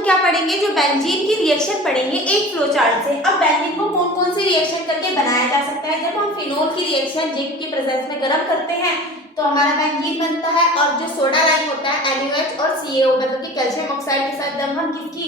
हम क्या पढ़ेंगे, जो बेंजीन की रिएक्शन पढ़ेंगे एक फ्लो चार्ट से। अब बेंजीन को कौन कौन सी रिएक्शन करके बनाया जा सकता है। जब हम फिनोल की रिएक्शन जिंक की प्रेजेंस में गर्म करते हैं तो हमारा बेंजीन बनता है, और जो सोडा लाइम होता है NaOH और CaO मतलब कि कैल्शियम ऑक्साइड के साथ जब हम किसकी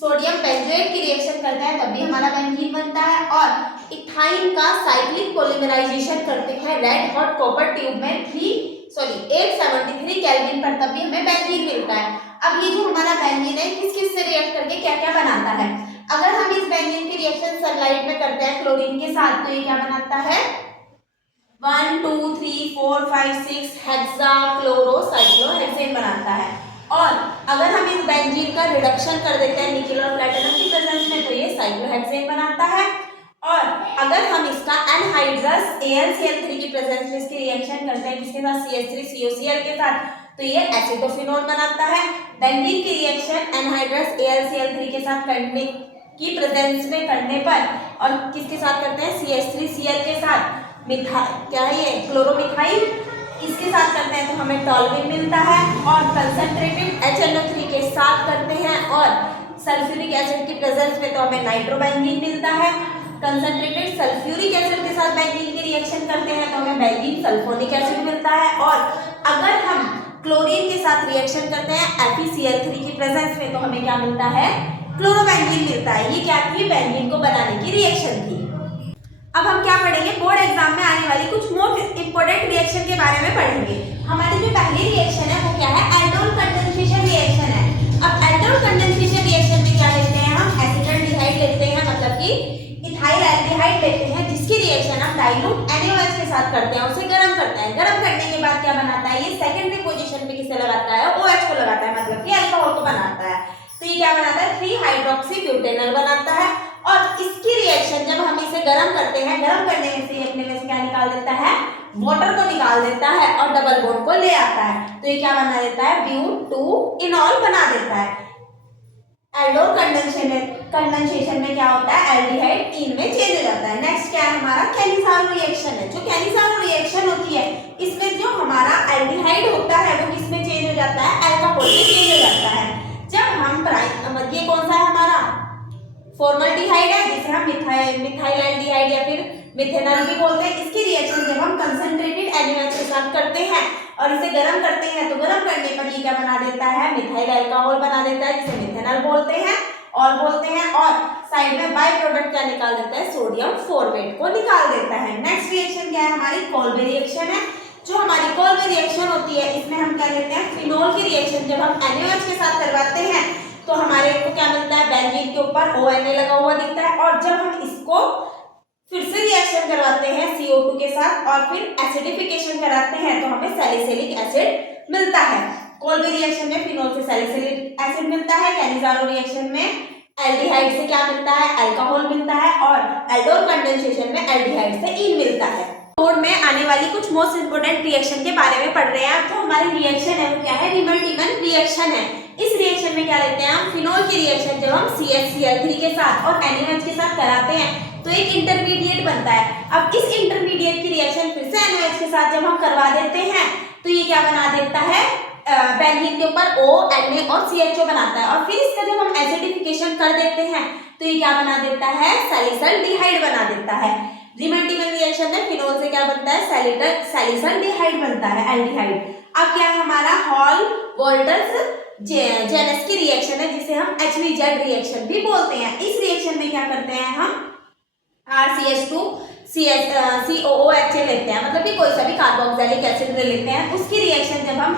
सोडियम बेंजोएट की रिएक्शन करते हैं तब भी हमारा बेंजीन बनता है। और इथाइन का साइक्लिक पॉलीमराइजेशन करते हैं रेड हॉट कॉपर ट्यूब में 873 केल्विन पर, तब भी हमें बेंजीन मिलता है। अब ये जो हमारा बेंजीन है किस किस से रिएक्ट करके क्या क्या बनाता है। अगर हम इस बेंजीन की रिएक्शन सनलाइट में करते हैं क्लोरीन के साथ तो ये क्या बनाता है 1 2 3 4 5 6 हेक्साक्लोरोसाइक्लोहेक्सेन बनाता है। और अगर हम इस बेंजीन का रिडक्शन कर देते हैं निकेल और प्लेटिनम की प्रेजेंस में तो ये साइक्लोहेक्सेन बनाता है। और अगर हम इसका एनहाइड्रस AlCl3 की प्रेजेंस में इसकी रिएक्शन करते हैं किसके साथ CH3COCl के साथ तो ये एसिटोफिनोल बनाता है। बेंजीन की रिएक्शन एनहाइड्रस AlCl3 के साथ करने की प्रेजेंस में करने पर और किसके साथ करते हैं CH3Cl के साथ क्या है ये क्लोरोमिथाइल, इसके साथ करते हैं तो हमें टॉल्विन मिलता है। और कंसंट्रेटेड HNO3 के साथ करते हैं और सल्फ्यूरिक एसिड की प्रेजेंस में तो हमें नाइट्रोबेंजीन मिलता है। कंसंट्रेटेड सल्फ्यूरिक एसिड के साथ बेंजीन की रिएक्शन करते हैं तो हमें बेंजीन सल्फोनिक एसिड मिलता है। और अगर हम क्लोरीन के साथ रिएक्शन करते हैं FeCl3 की प्रेजेंस में तो हमें क्या मिलता है क्लोरोबेंजीन मिलता है। ये क्या थी बेंजीन को बनाने की रिएक्शन थी। अब हम क्या पढ़ेंगे बोर्ड एग्जाम में आने वाली कुछ मोस्ट इंपोर्टेंट रिएक्शन के बारे में पढ़ेंगे। हमारी जो पहली रिएक्शन है वो क्या है एल्डोल कंडेंसेशन रिएक्शन है। अब एल्डोल कंडेंसेशन रिएक्शन में क्या लेते हैं हम एसिटाल्डिहाइड लेते हैं मतलब कि इथाइल एल्डिहाइड लेते हैं जिसकी रिएक्शन हम डाइल्यूट NaOH के साथ करते हैं, उसे गर्म करते हैं। गर्म करने के बाद क्या बनाता है ये सेकेंडरी पोजीशन पे किसे लगाता है OH को लगाता है मतलब कि अल्कोहल को बनाता है। तो ये क्या बनाता है 3 हाइड्रोक्सी ब्यूटेनॉल बनाता है। और इसकी रिएक्शन जब हम इसे गर्म करते हैं गर्म करने में से अपने में से क्या निकाल देता है वाटर को निकाल देता है और डबल बॉन्ड को ले आता है तो ये क्या बना देता है ब्यूट-2-इनॉल बना देता है। एल्डोल कंडेंसेशन में क्या होता है एल्डिहाइड इन में चेंज हो जाता है। नेक्स्ट क्या है हमारा कैनिसारो रिएक्शन है। जो कैनिसारो रिएक्शन होती है इसमें जो हमारा एल्डिहाइड होता है वो किसमें चेंज हो जाता है अल्कोहल में चेंज हो जाता है। जब हम ये कौन सा है हमारा फॉर्मल्डिहाइड है जिसे हम मिथाइल एल्डिहाइड या फिर मिथेनॉल भी बोलते हैं। इसकी रिएक्शन जब हम कंसंट्रेटेड NaOH के साथ करते हैं और इसे गर्म करते हैं तो गर्म करने पर ये क्या बना देता है मिथाइल अल्कोहल बना देता है जिसे मिथेनॉल बोलते हैं। और साइड में बाय प्रोडक्ट क्या निकाल देता है सोडियम फॉर्मेट को निकाल देता है। नेक्स्ट रिएक्शन क्या है हमारी कोल्बे रिएक्शन है। जो हमारी कोल्बे रिएक्शन होती है इसमें हम क्या लेते हैं फिनोल की रिएक्शन जब हम NaOH के साथ करवाते हैं तो हमारे को क्या मिलता है बेंजीन के ऊपर ONA लगा हुआ दिखता है। और जब हम इसको फिर से रिएक्शन करवाते हैं CO2 के साथ और फिर एसिडिफिकेशन कराते हैं तो हमें सैलिसिलिक एसिड मिलता है। कोल्बे रिएक्शन में फिनोल से सैलिसिलिक एसिड मिलता है। कैनिसारो रिएक्शन में एल्डिहाइड से क्या मिलता है अल्कोहल मिलता है। और एल्डोल कंडेंसेशन में एल्डिहाइड से इन मिलता है। बोर्ड में आने वाली कुछ मोस्ट इंपोर्टेंट रिएक्शन के बारे में पढ़ रहे हैं। तो हमारी रिएक्शन है वो क्या है रिमल्टिमन रिएक्शन है। इस रिएक्शन में क्या लेते हैं हम फिनोल की रिएक्शन जब हम CHCl3 के साथ और NaOH के साथ कराते हैं तो एक इंटरमीडिएट बनता है। अब इस इंटरमीडिएट की रिएक्शन फिर से NaOH के साथ जब हम करवा देते हैं तो ये क्या बना देता है बेंजीन के ऊपर O, Na और CHO बनाता है। और फिर इसका जब हम एसिडिफिकेशन कर देते हैं तो ये क्या बना देता है सैलिसल्डिहाइड बना देता है। रिमल्टिमन रिएक्शन में फिनोल से क्या बनता है सैलिसल्डिहाइड बनता है एल्डिहाइड। अब क्या है हमारा हॉल वोल्टस जेनस की रिएक्शन है जिसे हम HVZ रिएक्शन भी बोलते हैं। इस रिएक्शन में क्या करते हैं हम RCH2 COOH लेते हैं मतलब कि कोई सा भी कार्बोक्सिलिक एसिड ले लेते हैं। उसकी रिएक्शन जब हम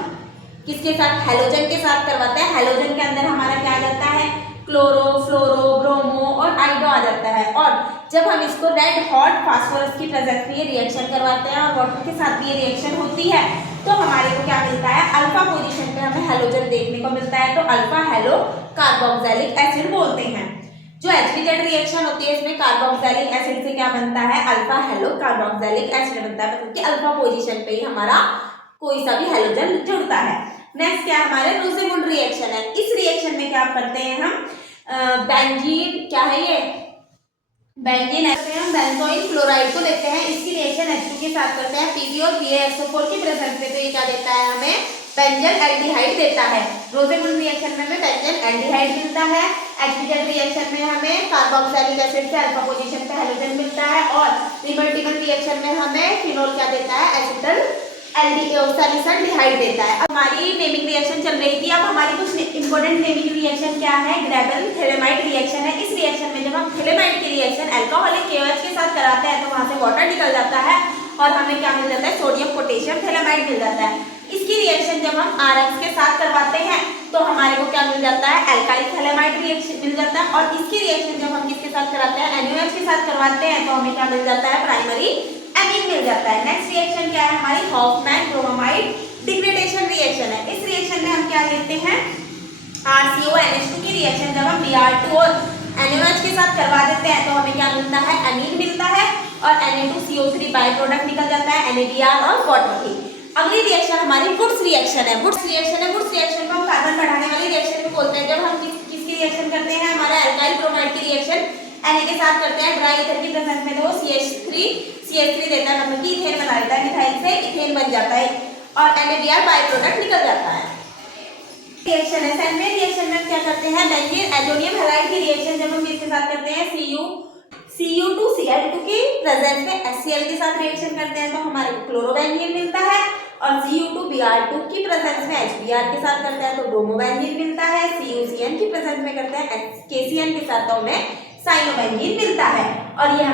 किसके साथ हैलोजन के साथ करवाते हैं हैलोजन के अंदर हमारा क्या आ जाता है क्लोरो फ्लोरो ब्रोमो और आइडो आ जाता है। और जब हम इसको रेड हॉट फास्फोरस की प्रेजेंस में ये रिएक्शन करवाते हैं और वाटर के साथ भी ये रिएक्शन होती है तो हमारे को क्या मिलता है अल्फा पोजीशन पे हमें हैलोजन देखने को मिलता है तो अल्फा हेलो कार्बोक्सिलिक एसिड बोलते हैं। जो HVZ रिएक्शन होती है इसमें कार्बोक्सिलिक एसिड से क्या बनता है अल्फा हेलो कार्बोक्सिलिक एसिड बनता है मतलब कि अल्फा पोजीशन पे ही हमारा कोई सा भी हैलोजन जुड़ता है। नेक्स्ट क्या हमारे रोसेमुंड रिएक्शन है। इस रिएक्शन में क्या करते हैं हम बेंजीन क्या है ये बेंजीन हम बेंजोइल क्लोराइड को लेते हैं। इसकी रिएक्शन H2 के साथ करते हैं Pb और PaSO4 की प्रेजेंस में तो ये क्या देता है हमें बेंजल एल्डिहाइड देता है। रोसेगुल रिएक्शन में हमें बेंजल एल्डिहाइड मिलता है। एचपीजेल रिएक्शन में हमें कार्बोक्सिलिक एसिड से अल्फा पोजीशन पे हैलोजन मिलता है। और रिवर्टिबल रिएक्शन में हमें फिनोल क्या देता है, एसिटल सैलिसल्डिहाइड देता है। अब हमारी नेमिंग रिएक्शन चल रही थी। अब हमारी कुछ इंपॉर्टेंट नेमिंग रिएक्शन क्या है, ग्रेबल थेलेमाइड रिएक्शन है। इस रिएक्शन में जब हम थेलेमाइड की रिएक्शन अल्कोहलिक KOH के साथ कराते हैं तो वहां से वाटर निकल जाता है और हमें क्या मिल जाता है, सोडियम पोटेशियम थेलेमाइड मिल जाता है। इसकी रिएक्शन जब हम RX के साथ करवाते हैं तो हमारे को क्या मिल जाता है, एल्काइल थेलेमाइड रिएक्शन मिल जाता है। और इसकी रिएक्शन जब हम किसके साथ कराते हैं, NaOH के साथ करवाते हैं तो हमें क्या मिल जाता है, प्राइमरी एमीन मिल जाता है। नेक्स्ट रिएक्शन क्या है हमारी, हॉफमैन ब्रोमाइड डिग्रेडेशन रिएक्शन है। इस रिएक्शन में हम क्या लेते हैं, RCONH2 की रिएक्शन जब हम Br2 और NaOH के साथ करवा देते हैं तो हमें क्या मिलता है, एमीन मिलता है और Na2CO3 बाय प्रोडक्ट निकल जाता है, NaBr और वाटर की। अगली रिएक्शन हमारी वुड्स रिएक्शन है। वुड्स रिएक्शन को हम कार्बन बढ़ाने वाली रिएक्शन भी बोलते हैं। जब हम किसकी रिएक्शन करते हैं, हमारा एल्काइल ब्रोमाइड की रिएक्शन Na के साथ करते हैं ड्राई ईथर की प्रेजेंस में, तो वो CH3 देता है, मतलब कि इथेन बना देता है, मिथाइल से इथेन बन जाता है और NaBr बाय प्रोडक्ट निकल जाता है। रिएक्शन है सैनवेन रिएक्शन में क्या करते हैं, बेंजीन एजोनियम हैलाइड की रिएक्शन जब हम किसके साथ करते हैं, Cu2Cl2 की प्रेजेंस में HCl के साथ रिएक्शन करते हैं तो हमारे को क्लोरोबेंजीन मिलता है। और Cu2Br2 की प्रेजेंस में HBr के साथ करते हैं तो ब्रोमोबेंजीन मिलता है। CuCN की प्रेजेंस में करते हैं KCN के साथ तो हमें साइनोबेंजीन मिलता है। और ये